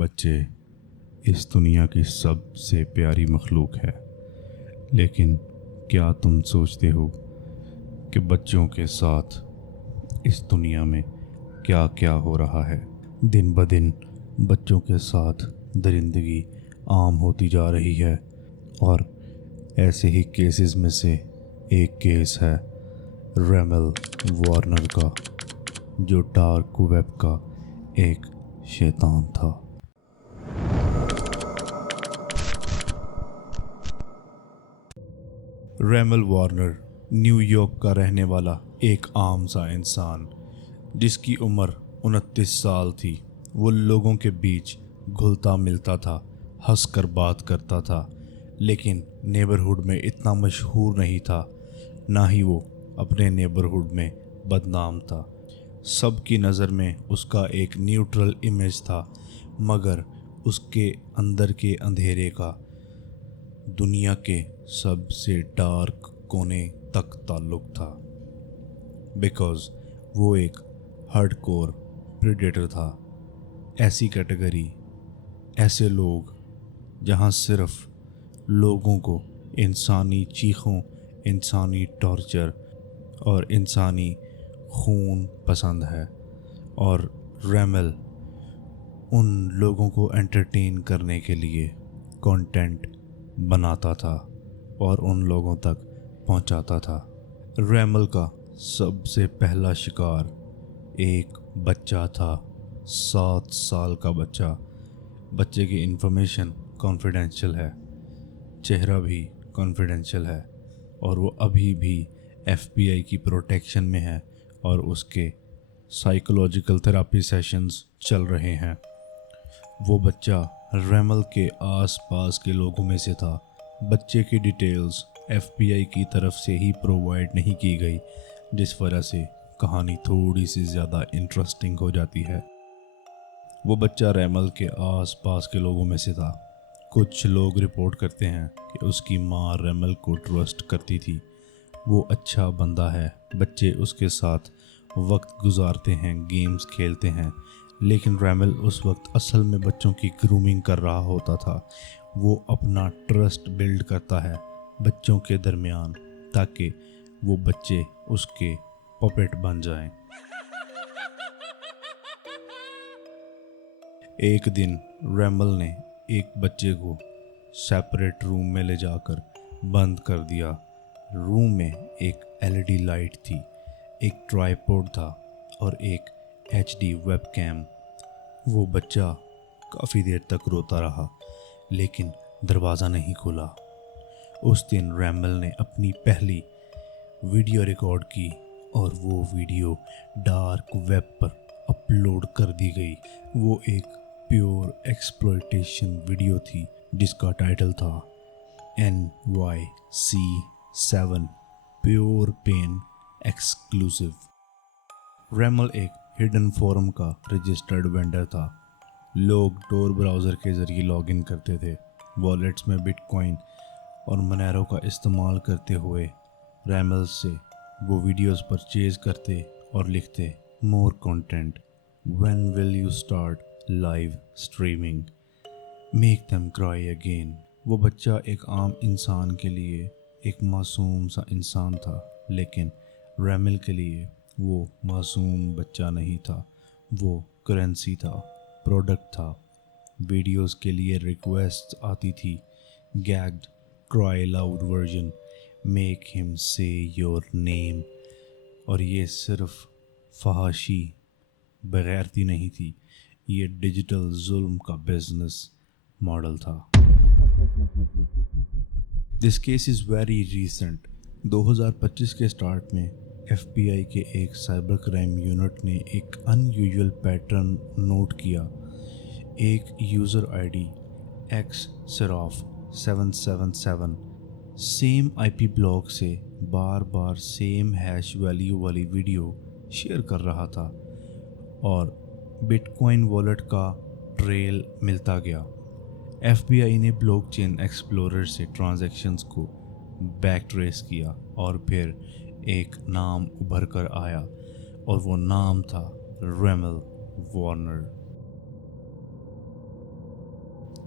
بچے اس دنیا کی سب سے پیاری مخلوق ہے، لیکن کیا تم سوچتے ہو کہ بچوں کے ساتھ اس دنیا میں کیا کیا ہو رہا ہے؟ دن بدن بچوں کے ساتھ درندگی عام ہوتی جا رہی ہے، اور ایسے ہی کیسز میں سے ایک کیس ہے ریمل وارنر کا، جو ڈارک ویب کا ایک شیطان تھا۔ ریمل وارنر نیو یارک کا رہنے والا ایک عام سا انسان، جس کی عمر 29 سال تھی۔ وہ لوگوں کے بیچ گھلتا ملتا تھا، ہنس کر بات کرتا تھا، لیکن نیبرہڈ میں اتنا مشہور نہیں تھا، نہ ہی وہ اپنے نیبرہڈ میں بدنام تھا۔ سب کی نظر میں اس کا ایک نیوٹرل امیج تھا، مگر اس کے اندر کے اندھیرے کا دنیا کے سب سے ڈارک کونے تک تعلق تھا، بیکاز وہ ایک ہارڈ کور پریڈیٹر تھا۔ ایسی کیٹیگری، ایسے لوگ جہاں صرف لوگوں کو انسانی چیخوں، انسانی ٹارچر اور انسانی خون پسند ہے، اور ریمل ان لوگوں کو انٹرٹین کرنے کے لیے کنٹینٹ بناتا تھا اور ان لوگوں تک پہنچاتا تھا۔ ریمل کا سب سے پہلا شکار ایک بچہ تھا، 7 سال کا بچہ۔ بچے کی انفارمیشن کانفیڈینشیل ہے، چہرہ بھی کانفیڈینشیل ہے، اور وہ ابھی بھی FBI کی پروٹیکشن میں ہے، اور اس کے سائیکولوجیکل تھراپی سیشنز چل رہے ہیں۔ وہ بچہ ریمل کے آس پاس کے لوگوں میں سے تھا۔ بچے کی ڈیٹیلز FBI کی طرف سے ہی پرووائڈ نہیں کی گئی، جس وجہ سے کہانی تھوڑی سی زیادہ انٹرسٹنگ ہو جاتی ہے۔ وہ بچہ ریمل کے آس پاس کے لوگوں میں سے تھا۔ کچھ لوگ رپورٹ کرتے ہیں کہ اس کی ماں ریمل کو ٹرسٹ کرتی تھی، وہ اچھا بندہ ہے، بچے اس کے ساتھ وقت گزارتے ہیں، گیمز کھیلتے ہیں، لیکن ریمل اس وقت اصل میں بچوں کی گرومنگ کر رہا ہوتا تھا۔ وہ اپنا ٹرسٹ بلڈ کرتا ہے بچوں کے درمیان، تاکہ وہ بچے اس کے پپٹ بن جائیں۔ ایک دن ریمل نے ایک بچے کو سیپریٹ روم میں لے جا کر بند کر دیا۔ روم میں ایک LED لائٹ تھی، ایک ٹرائیپوڈ تھا اور ایک HD ویب کیم۔ وہ بچہ کافی دیر تک روتا رہا، لیکن دروازہ نہیں کھلا۔ اس دن ریمل نے اپنی پہلی ویڈیو ریکارڈ کی، اور وہ ویڈیو ڈارک ویب پر اپلوڈ کر دی گئی۔ وہ ایک پیور ایکسپلوئٹیشن ویڈیو تھی، جس کا ٹائٹل تھا NYC7 پیور پین ایکسکلوسیو۔ ریمل ایک ہڈن فورم کا رجسٹرڈ وینڈر تھا۔ لوگ ٹور براؤزر کے ذریعے لاگ ان کرتے تھے، والیٹس میں بٹ کوائن اور منیرو کا استعمال کرتے ہوئے ریمل سے وہ ویڈیوز پرچیز کرتے اور لکھتے more content, when will you start live streaming, make them cry again. وہ بچہ ایک عام انسان کے لیے ایک معصوم سا انسان تھا، لیکن ریمل کے لیے وہ معصوم بچہ نہیں تھا، وہ کرنسی تھا، پروڈکٹ تھا۔ ویڈیوز کے لیے ریکویسٹ آتی تھی، گیگڈ کرائی لاؤڈ ورژن، میک ہم سے یور نیم، اور یہ صرف فحاشی بغیرتی نہیں تھی، یہ ڈیجیٹل ظلم کا بزنس ماڈل تھا۔ This case is very recent. 2025 کے سٹارٹ میں FBI کے ایک سائبر کرائم یونٹ نے ایک ان یوزول پیٹرن نوٹ کیا۔ ایک user ID XSeraf777 same IP block سے بار بار سیم ہیش ویلیو والی ویڈیو شیئر کر رہا تھا، اور بٹ کوائن والیٹ کا ٹریل ملتا گیا۔ FBI نے بلاک چین ایکسپلورر سے ٹرانزیکشنز کو بیک ٹریس کیا، اور پھر ایک نام ابھر کر آیا، اور وہ نام تھا ریمل وارنر۔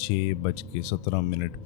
6:17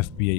FBI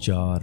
4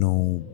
9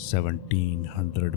1700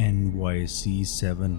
NYC7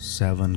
7